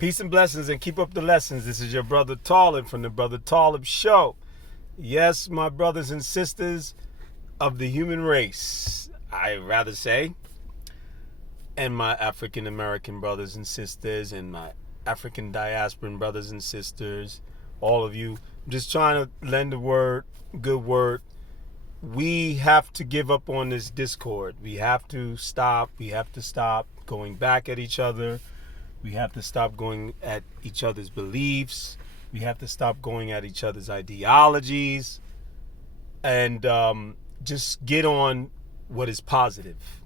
Peace and blessings, and keep up the lessons. This is your brother Talib from the Brother Talib Show. Yes, my brothers and sisters of the human race, I rather say, and my African American brothers and sisters, and my African diasporan brothers and sisters, all of you. I'm just trying to lend a word, good word. We have to give up on this discord. We have to stop. We have to stop going back at each other. We have to stop going at each other's beliefs. We have to stop going at each other's ideologies, and just get on what is positive.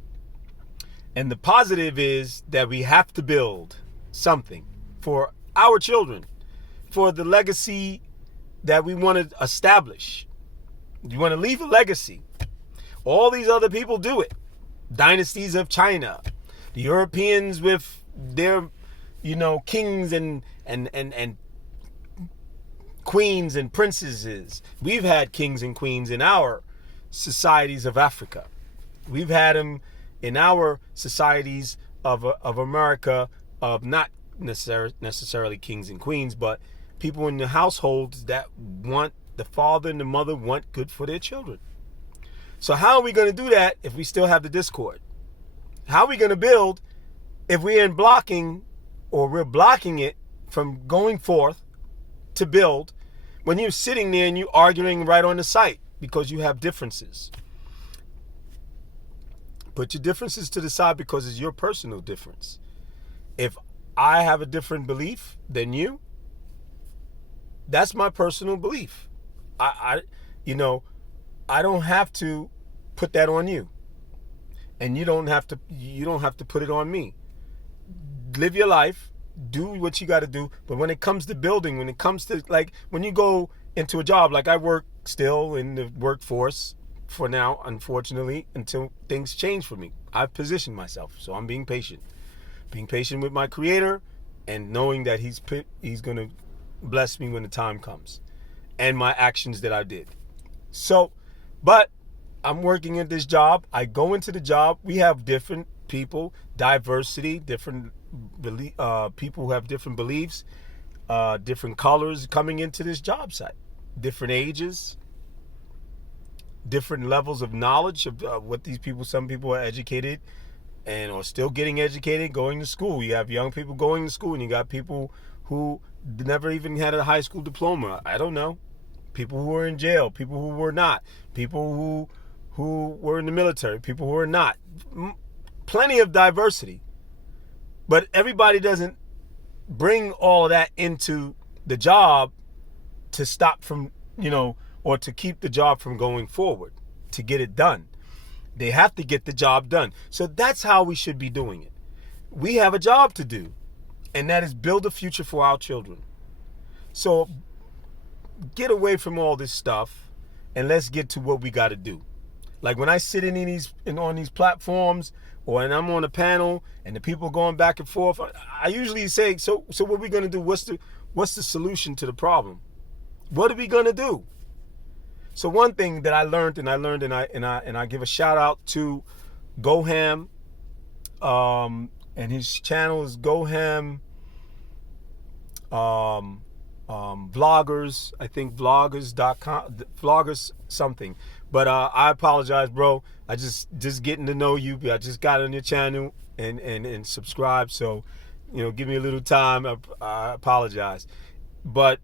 And the positive is that we have to build something for our children, for the legacy that we want to establish. You want to leave a legacy. All these other people do it. Dynasties of China, the Europeans with their kings and queens and princesses. We've had kings and queens in our societies of Africa. We've had them in our societies of America, of not necessarily kings and queens, but people in the households that want, the father and the mother want good for their children. So how are we going to do that if we still have the discord? How are we going to build if we're blocking it from going forth to build when you're sitting there and you're arguing right on the site because you have differences? Put your differences to the side because it's your personal difference. If I have a different belief than you, that's my personal belief. I don't have to put that on you, and you don't have to put it on me. Live your life, do what you got to do. But when it comes to building, when it comes to, like, when you go into a job, like I work still in the workforce for now, unfortunately, until things change for me. I've positioned myself, so I'm being patient with my Creator, and knowing that He's going to bless me when the time comes, and my actions that I did. So, but I'm working at this job. I go into the job. We have different people, diversity, different people who have different beliefs, different colors coming into this job site, different ages, different levels of knowledge of what these people. Some people are educated and are still getting educated, going to school. You have young people going to school, and you got people who never even had a high school diploma. I don't know. People who were in jail, people who were not, people who were in the military, people who are not. Plenty of diversity. But everybody doesn't bring all of that into the job to stop from, or to keep the job from going forward, to get it done. They have to get the job done. So that's how we should be doing it. We have a job to do, and that is build a future for our children. So get away from all this stuff, and let's get to what we got to do. Like when I sit on these platforms, or when I'm on a panel and the people going back and forth, I usually say, so what are we going to do? What's the solution to the problem? What are we going to do? So one thing that I learned, and I give a shout out to Go H.A.M, and his channel is Go H.A.M vloggers, I think vloggers.com, vloggers something. But I apologize, bro. I just getting to know you. I just got on your channel and subscribe. So, give me a little time. I apologize. But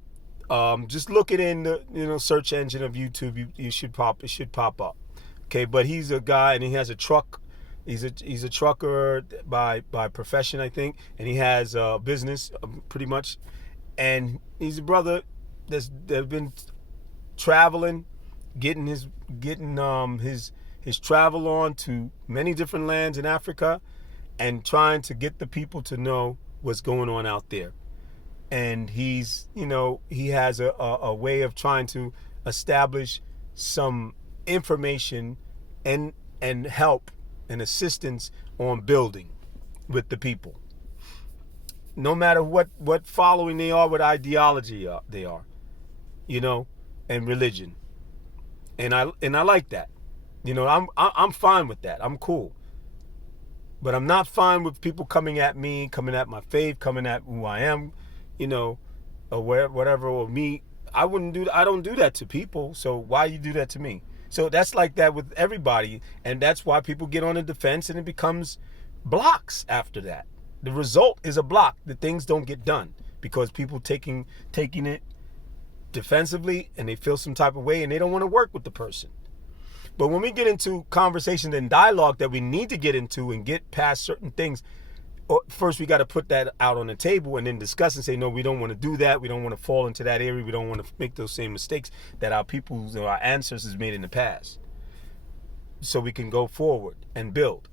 just look it in the search engine of YouTube. It should pop up. Okay, but he's a guy, and he has a truck. He's a trucker by profession, I think, and he has a business pretty much. And he's a brother that's been traveling, getting his travel on to many different lands in Africa, and trying to get the people to know what's going on out there. And he has a way of trying to establish some information and help and assistance on building with the people. No matter what following they are, what ideology they are, and religion, and I like that. I'm fine with that. I'm cool. But I'm not fine with people coming at me, coming at my faith, coming at who I am, you know, or whatever, or me. I don't do that to people. So why you do that to me? So that's like that with everybody. And that's why people get on the defense and it becomes blocks after that. The result is a block. The things don't get done because people taking it defensively and they feel some type of way and they don't want to work with the person. But when we get into conversation and dialogue that we need to get into and get past certain things, first we got to put that out on the table and then discuss and say, no, we don't want to do that. We don't want to fall into that area. We don't want to make those same mistakes that our peoples or our ancestors made in the past. So we can go forward and build.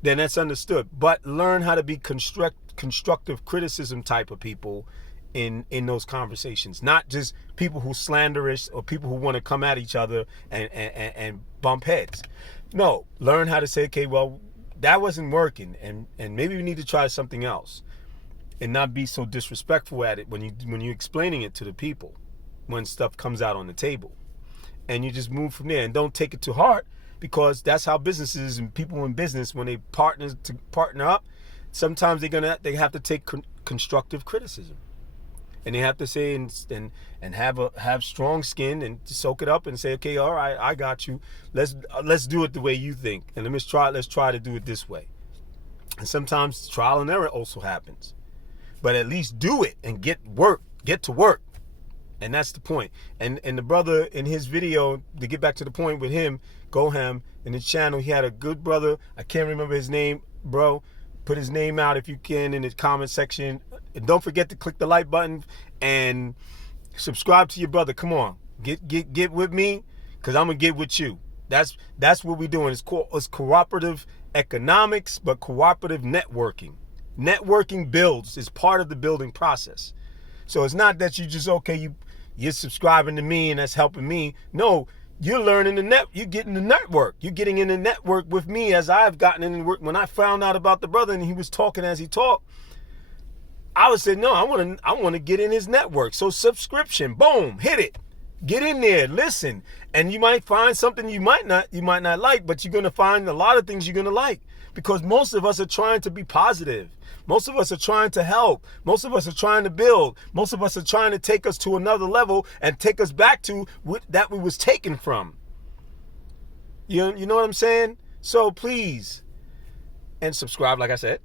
Then that's understood. But learn how to be constructive criticism type of people in those conversations, not just people who slanderous or people who want to come at each other and bump heads. No, learn how to say, okay, well, that wasn't working, and maybe we need to try something else, and not be so disrespectful at it when you're explaining it to the people when stuff comes out on the table, and you just move from there and don't take it to heart, because that's how businesses and people in business, when they partner up, sometimes they have to take constructive criticism. And they have to say and have strong skin and soak it up and say, okay, all right, I got you. Let's do it the way you think, and let's try to do it this way. And sometimes trial and error also happens, but at least do it and get to work, and that's the point. And the brother in his video, to get back to the point with him, Go H.A.M, in his channel, he had a good brother. I can't remember his name, bro. Put his name out if you can in the comment section. And don't forget to click the like button and subscribe to your brother. Come on, get with me, because I'm gonna get with you. That's what we're doing. It's cooperative economics, but cooperative networking. Networking builds, is part of the building process. So it's not that you just, okay, you're subscribing to me and that's helping me. No, you're learning you're getting the network. You're getting in the network with me as I've gotten in the work. When I found out about the brother and he was talking as he talked, I would say, no, I want to get in his network. So subscription, boom, hit it. Get in there, listen. And you might find something you might not like, but you're going to find a lot of things you're going to like, because most of us are trying to be positive. Most of us are trying to help. Most of us are trying to build. Most of us are trying to take us to another level and take us back to that we was taken from. You know what I'm saying? So please, and subscribe, like I said,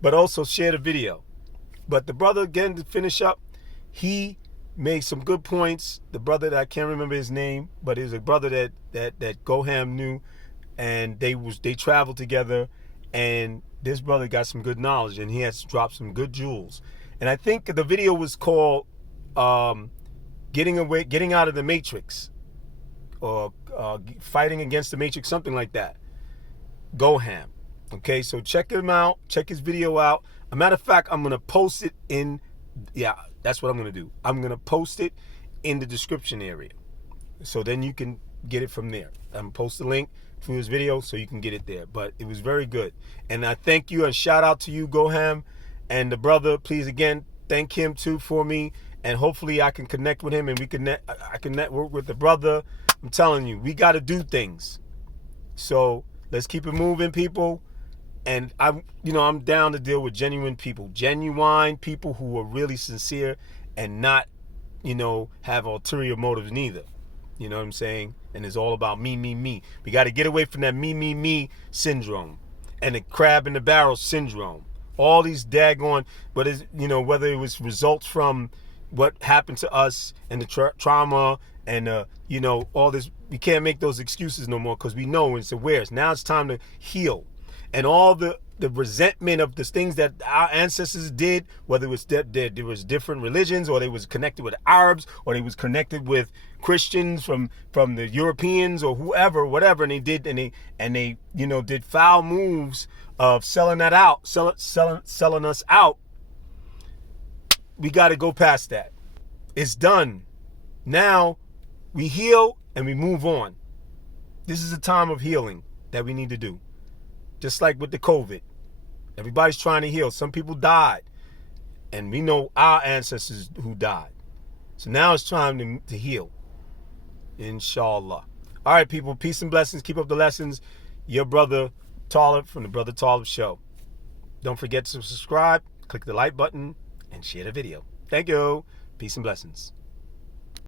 but also share the video. But the brother, again, to finish up, he made some good points. The brother that I can't remember his name, but it was a brother that Go H.A.M knew, and they traveled together, and this brother got some good knowledge, and he has dropped some good jewels. And I think the video was called getting out of the matrix, or fighting against the matrix, something like that. Go H.A.M. Okay, so check him out, check his video out. A matter of fact, I'm gonna post it that's what I'm gonna do. I'm gonna post it in the description area, so then you can get it from there. I'm gonna post the link to his video so you can get it there. But it was very good, and I thank you and shout out to you, Go H.A.M, and the brother. Please again thank him too for me, and hopefully I can connect with him and I can network with the brother. I'm telling you, we got to do things. So let's keep it moving, people. And I'm down to deal with genuine people who are really sincere and not, have ulterior motives neither. You know what I'm saying? And it's all about me, me, me. We got to get away from that me, me, me syndrome and the crab in the barrel syndrome. All these daggone, but whether it was results from what happened to us and the trauma and all this, we can't make those excuses no more, because we know it's awareness. Now it's time to heal. And all the resentment of the things that our ancestors did, whether it was there was different religions, or they was connected with Arabs, or they was connected with Christians from the Europeans or whatever, and they did foul moves of selling us out. We got to go past that. It's done. Now we heal and we move on. This is a time of healing that we need to do. Just like with the COVID. Everybody's trying to heal. Some people died. And we know our ancestors who died. So now it's time to heal. Inshallah. All right, people. Peace and blessings. Keep up the lessons. Your brother, Talib from the Brother Talib Show. Don't forget to subscribe, click the like button, and share the video. Thank you. Peace and blessings.